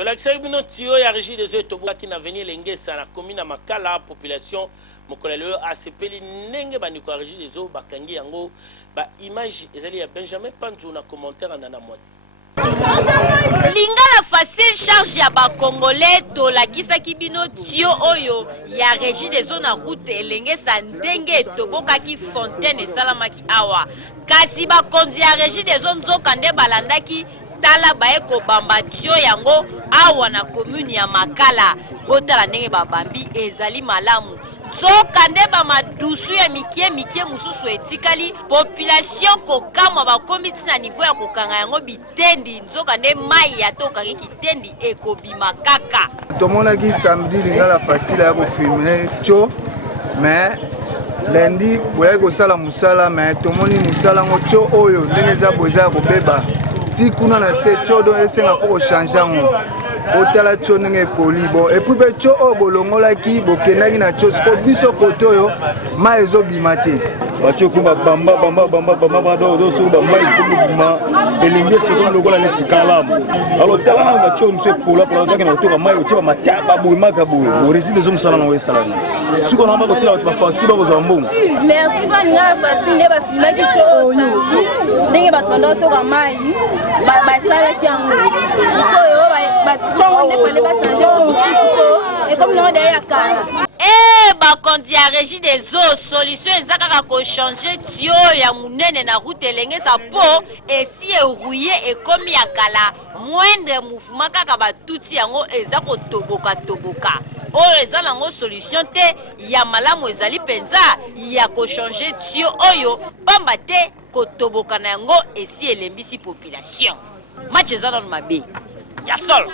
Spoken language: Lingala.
To l'accès bino tio ya régie des eaux toboka qui na venir lengesa na commune makala population mokolelo asepeli nenge bandiko régie des eaux bakangi yango ba image ezali ya Benjamin Panzu na commentaire na mwati. Lingala facile charge ya ba congolais to la gisaki bino tio oyo ya régie des eaux na route elengesa ndenge toboka ki fontaine salamaki awa kasi ba konzi ya régie des eaux nzoka nde balandaki tala baeko bamba tio yango awa na commune ya Makala botala ndenge babambi ezali malamu zoka nde bamadusu ya mikie mususu etikali population kokamwa bakombi tina niveau ya kokanga yango bitendi nzoka nde mai ya tokangi kitendi ekobima kaka tomonaki samedi lingala facile ya kofilme tio mais lundi boye kosala musala mais tomoni musala ngo tio oyo ndenge eza boza ya kobeba ti kuna na se tio do esenga fo kochange yango otala tio ndenge poli bon et puis be tio oyo bolongolaki bokendaki na tio siko biso kote oyo ma ezobima te batio kumba bamba do so ba mai kumba elingi sekondo lokola neti kalamu alors tala na batio mse pola kaka na toka mai otiba mataba boy makaboy o réside zo musala na wesala siko na mbako tila ba fakti ba zo mbongo merci ba nga facile ba filmaki tio oyo ndenge batwanda toka mai ba sala kiango siko yo ba chongo nde fallait ba changer ton siko et comme non derrière kala ba kondi ya régie des eaux solution ezaka ka ko changer tio ya munene na route elengesa po esi erouillé ekomi ya kala moindre mouvement kaka batuti yango eza ko toboka oyo eza nango solution te ya malamu ezali penza ya ko changer tio oyo pamba te ko toboka na yango esi elembisi population match eza na mabe ya solo